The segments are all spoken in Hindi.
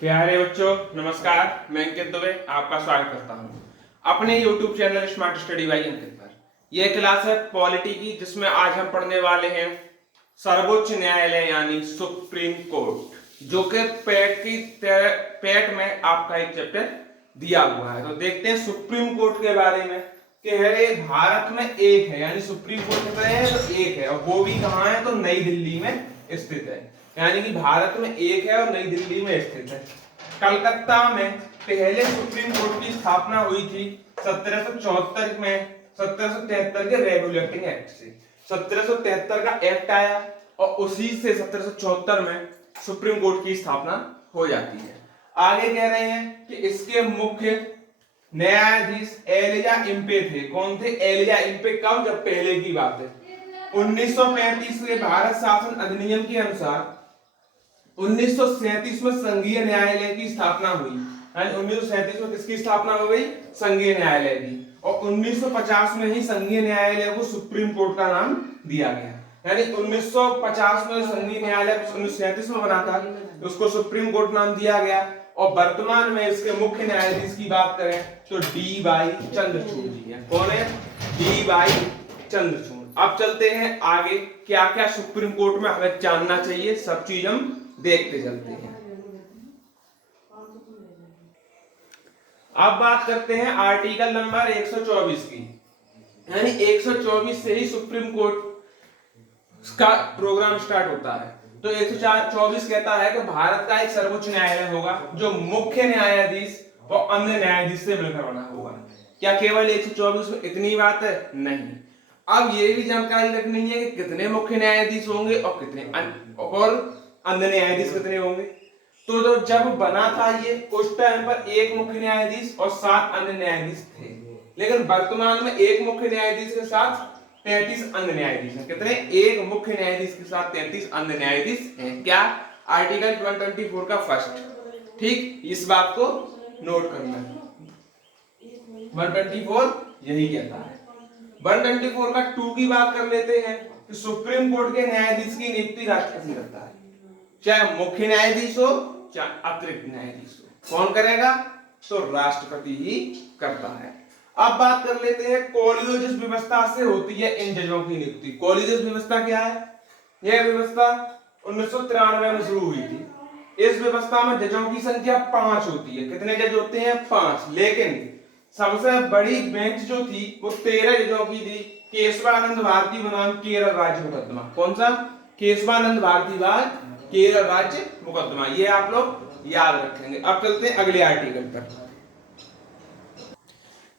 प्यारे बच्चों नमस्कार। मैं अंकित दुबे आपका स्वागत करता हूं अपने YouTube channel smart study by Ankit पर। यह क्लास है पॉलिटी की, जिसमें आज हम पढ़ने वाले हैं सर्वोच्च न्यायालय यानी सुप्रीम कोर्ट, जो कि पेट में आपका एक चैप्टर दिया हुआ है। तो देखते हैं सुप्रीम कोर्ट के बारे में कि है भारत में एक है, यानी सुप्रीम कोर्ट कहते हैं तो एक है, और वो भी कहाँ है तो नई दिल्ली में स्थित है। यानी कि भारत में एक है और नई दिल्ली में स्थित है। कलकत्ता में पहले सुप्रीम कोर्ट की स्थापना हुई थी 1774 में, 1773 के रेगुलेटिंग एक्ट से। 1773 का एक्ट आया और उसी से 1774 में सुप्रीम कोर्ट की स्थापना हो जाती है। आगे कह रहे हैं कि इसके मुख्य न्यायाधीश एलिजा इम्पे थे। कौन थे? Elijah Impey. कब? जब पहले की बात है। 1935 के भारत शासन अधिनियम के अनुसार 1937 में संघीय न्यायालय की स्थापना हुई। 1937 में किसकी स्थापना हो गई? संघीय न्यायालय की। और 1950 में ही संघीय न्यायालय को सुप्रीम कोर्ट का नाम दिया गया। यानी 1950 में संघीय न्यायालय 1937 में बना था, उसको सुप्रीम कोर्ट नाम दिया गया। और वर्तमान में इसके मुख्य न्यायाधीश की बात करें तो डी वाई चंद्रचूड़ जी हैं। कौन है? D Y Chandrachud. अब चलते हैं आगे, क्या क्या सुप्रीम कोर्ट में हमें जानना चाहिए, सब चीज हम देखते चलते हैं। अब बात करते हैं आर्टिकल नंबर 124 की। यानी 124 से ही सुप्रीम कोर्ट का प्रोग्राम स्टार्ट होता है। तो 124 कहता है कि भारत का एक सर्वोच्च न्यायालय होगा जो मुख्य न्यायाधीश और अन्य न्यायाधीश से मिलकर बना होगा। क्या केवल 124 में इतनी बात है? नहीं। अब ये भी जानकारी रखनी है कि कितने मुख्य न्यायाधीश होंगे और कितने अन्य न्यायाधीश कितने होंगे। तो जब बना था ये, उस टाइम पर एक मुख्य न्यायाधीश और 7 अन्य न्यायाधीश थे। लेकिन वर्तमान में एक मुख्य न्यायाधीश के साथ 33 अन्य न्यायाधीश हैं। कितने? एक मुख्य न्यायाधीश के साथ 33 अन्य न्यायाधीश हैं। क्या? आर्टिकल 124 का फर्स्ट। ठीक, इस बात को नोट करना है। 124 यही कहता है। 124 का 2 की बात कर लेते हैं कि सुप्रीम कोर्ट के न्यायाधीश की नियुक्ति राष्ट्रपति करता है, चाहे मुख्य न्यायाधीश हो चाहे अतिरिक्त न्यायाधीश हो। कौन करेगा? तो राष्ट्रपति ही करता है। अब बात कर लेते हैं कोलिजियस व्यवस्था से होती है इन जजों की नियुक्ति। कोलिजियस व्यवस्था क्या है? यह व्यवस्था 1993 में शुरू हुई थी। इस व्यवस्था में जजों की संख्या 5 होती है। कितने जज होते हैं? 5। लेकिन सबसे बड़ी बेंच जो थी वो 13 जजों की थी। केशवानंद भारती बनाम केरल राज्य मुकदमा। कौन सा? केशवानंद भारती बाग केरल राज्य मुकदमा। ये आप लोग याद रखेंगे। अब चलते हैं अगले आर्टिकल पर।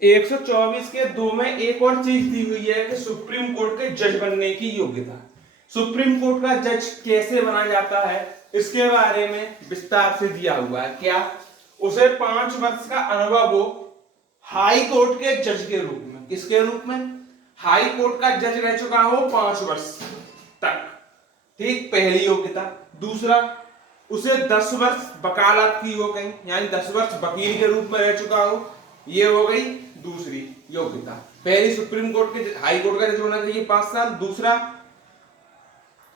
124 के 2 में एक और चीज दी हुई है कि सुप्रीम कोर्ट के जज बनने की योग्यता। सुप्रीम कोर्ट का जज कैसे बना जाता है इसके बारे में विस्तार से दिया हुआ है। क्या? उसे 5 वर्ष का अनुभव हो हाई कोर्ट के जज के रूप में। किसके रूप में? हाई कोर्ट का जज रह चुका हो 5 वर्ष तक। ठीक, पहली योग्यता। दूसरा, उसे 10 वर्ष वकालत की हो गई, यानी 10 वर्ष वकील के रूप में रह चुका हो। ये हो गई दूसरी योग्यता। पहली, सुप्रीम कोर्ट के हाई कोर्ट का जज होना चाहिए 5 साल। दूसरा,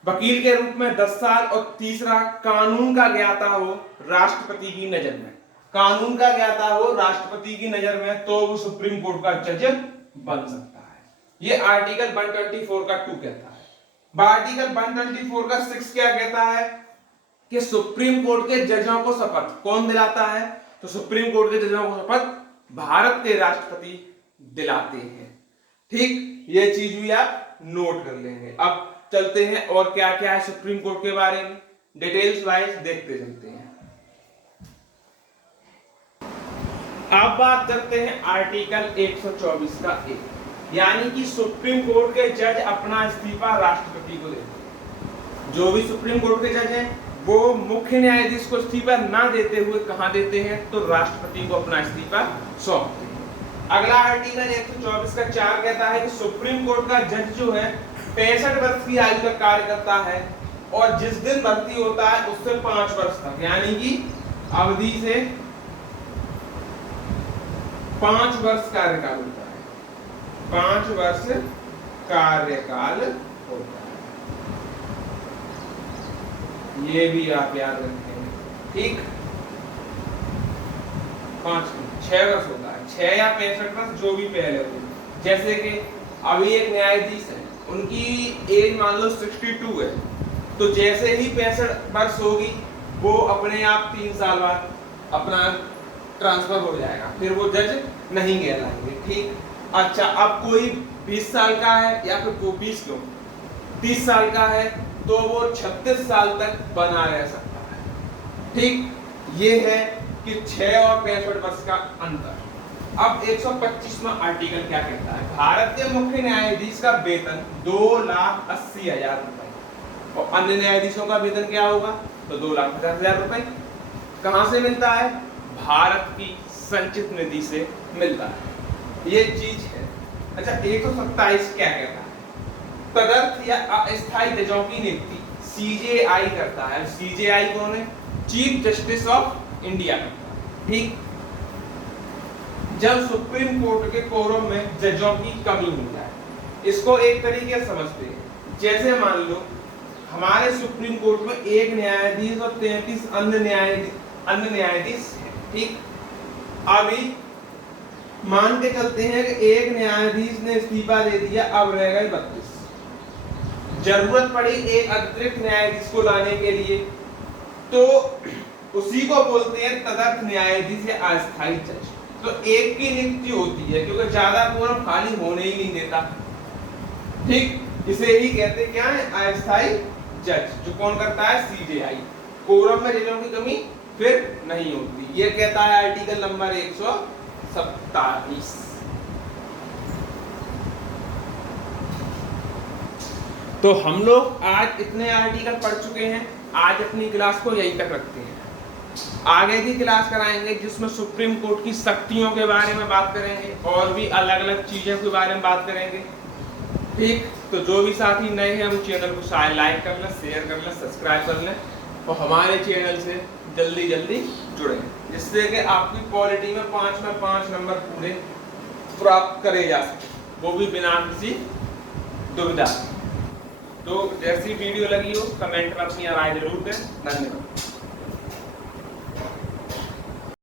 वकील के रूप में 10 साल। और तीसरा, कानून का ज्ञाता हो राष्ट्रपति की नजर में। कानून का ज्ञाता हो राष्ट्रपति की नजर में, तो वो सुप्रीम कोर्ट का जज बन सकता है। ये आर्टिकल 124 का 2 कहता है। आर्टिकल 124 का 6 क्या कहता है कि सुप्रीम कोर्ट के जजों को शपथ कौन दिलाता है? तो सुप्रीम कोर्ट के जजों को शपथ भारत के राष्ट्रपति दिलाते हैं। ठीक, ये चीज भी आप नोट कर लेंगे। अब चलते हैं और क्या क्या है सुप्रीम कोर्ट के बारे में, डिटेल्स वाइज देखते चलते हैं। अब बात करते हैं आर्टिकल 124 का 1, यानी कि सुप्रीम कोर्ट के जज अपना इस्तीफा राष्ट्रपति को देते हैं। जो भी सुप्रीम कोर्ट के जज हैं वो मुख्य न्यायाधीश को इस्तीफा ना देते हुए कहां देते हैं? तो राष्ट्रपति को अपना इस्तीफा सौंपते हैं। अगला आर्टिकल 124 का 4 कहता है कि सुप्रीम कोर्ट का जज जो है 65 वर्ष की आयु तक कार्य करता है और जिस दिन भर्ती होता है उससे 5 वर्ष तक, यानी कि अवधि से 5 वर्ष कार्यकाल होता है। 5 वर्ष कार्यकाल होता है। ये भी आप याद रखेंगे। ठीक, 5 6 वर्ष होता है, 6 या 65 वर्ष जो भी पहले हो। जैसे कि अभी एक न्यायाधीश है, उनकी एज मान लो 62 है, तो जैसे ही 65 वर्ष होगी वो अपने आप 3 साल बाद अपना ट्रांसफर हो जाएगा, फिर वो जज नहीं कहलाएंगे। ठीक, अच्छा अब कोई 20 साल का है या फिर वो 30 साल का है तो वो 36 साल तक बना रह सकता है। ठीक, ये है कि 6 और 65 वर्ष का अंतर। अब 125वां आर्टिकल क्या कहता है? भारत के मुख्य न्यायाधीश का वेतन 2,80,000 रुपए और अन्य न्यायाधीशों का वेतन क्या होगा? तो 2,50,000 रुपए। कहां से मिलता है? भारत की संचित निधि से मिलता है, ये चीज है। अच्छा 127 क्या कहता है? तदर्थ या अस्थायी जजों की नियुक्ति सीजेआई करता है। सीजेआई कौन है? Chief justice of India. ठीक, जब सुप्रीम कोर्ट के कोरम में जजों की कमी हो जाए, इसको एक तरीके से समझते हैं, जैसे मान लो हमारे सुप्रीम कोर्ट में एक न्यायाधीश और 33 अन्य न्यायाधीश हैं। ठीक, अभी मान के चलते हैं कि एक न्यायाधीश ने इस्तीफा दे दिया, अब रह गए 32। जरूरत पड़ी एक अतिरिक्त न्यायाधीश को लाने के लिए, तो उसी को बोलते हैं तदर्थ न्यायाधीश या अस्थायी जज। तो एक की नियुक्ति होती है क्योंकि ज्यादा कोरम खाली होने ही नहीं देता। ठीक, इसे ही कहते हैं क्या है? अस्थायी जज, जो कौन करता है? सीजेआई। कोरम में जजों की कमी फिर नहीं होती, ये कहता है आर्टिकल नंबर 127। तो हम लोग आज इतने आर्टिकल पढ़ चुके हैं। आज अपनी क्लास को यहीं तक रखते हैं, आगे की क्लास कराएंगे जिसमें सुप्रीम कोर्ट की शक्तियों के बारे में बात करेंगे और भी अलग अलग चीजों के बारे में बात करेंगे। ठीक, तो जो भी साथी नए हैं वो चैनल को लाइक कर लें, शेयर कर लें, सब्सक्राइब कर लें और हमारे चैनल से जल्दी जुड़ें, जिससे कि आपकी पॉलिटी में 5 में 5 नंबर पूरे प्राप्त करे जा सके, वो भी बिना किसी दुविधा। तो जैसी वीडियो लगी हो कमेंट में अपनी राय जरूर दें। धन्यवाद।